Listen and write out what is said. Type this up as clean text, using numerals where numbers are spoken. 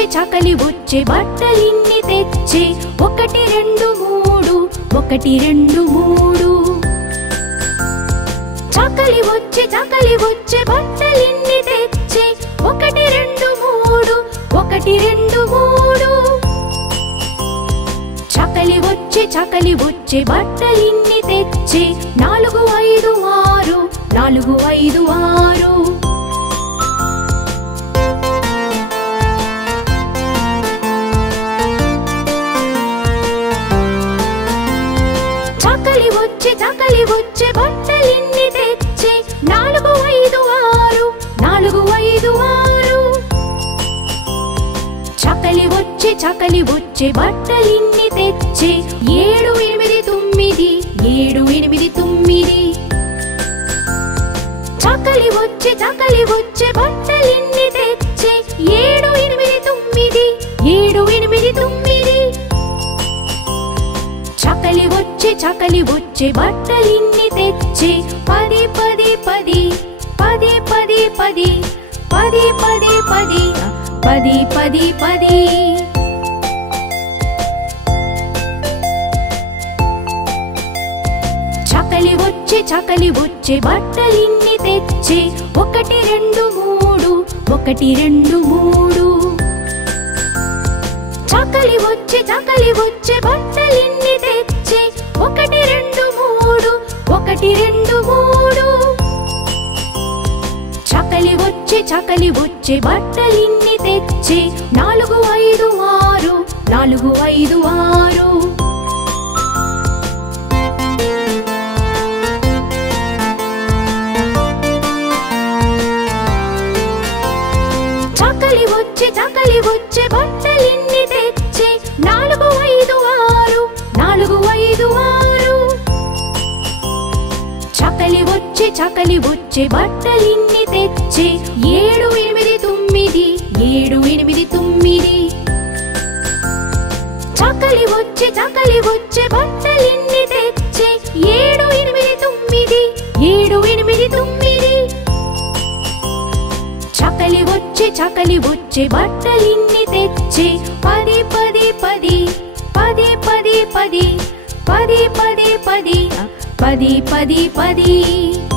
వచ్చే చకలి వచ్చే బట్టలిన్ని తెచ్చే 1 2 3 1 2 3 చకలి వచ్చే బట్టలిన్ని తెచ్చే 1 2 3 1 2 3 చకలి వచ్చే బట్టలిన్ని తెచ్చే 4 5 6 4 5 6 చకలి వచ్చే బట్టలిన్ని తెచ్చే 4 5 6 4 5 6 చకలి వచ్చే బట్టలిన్ని తెచ్చే 7 8 9 7 8 9 చకలి వచ్చే బట్టలిన్ని తెచ్చే 7 8 9 7 8 9 చకలి వచ్చే బట్టలిన్ని తెచ్చే 10 10 10 10 10 10 10 10 10 10 10 10 చకలి వచ్చే బట్టలిన్ని తెచ్చే 1 2 3 1 2 3 చకలి వచ్చే బట్టలిన్ని తెచ్చే 1 2 3 1 2 3 చకలి వచ్చే బట్టలిన్ని తెచ్చే 4 5 6 4 5 6 చకలి వచ్చే బట్టలిన్ని తెచ్చే 4 5 6 4 5 6 చకలి వచ్చే బట్టలిన్ని తెచ్చే 7 8 9 7 8 9 చకలి వచ్చే బట్టలిన్ని తెచ్చే 7 8 9 7 8 9 చకలి వచ్చే బట్టలిన్ని తెచ్చే 10 10 10 10 10 10 10 10 10 10 10 10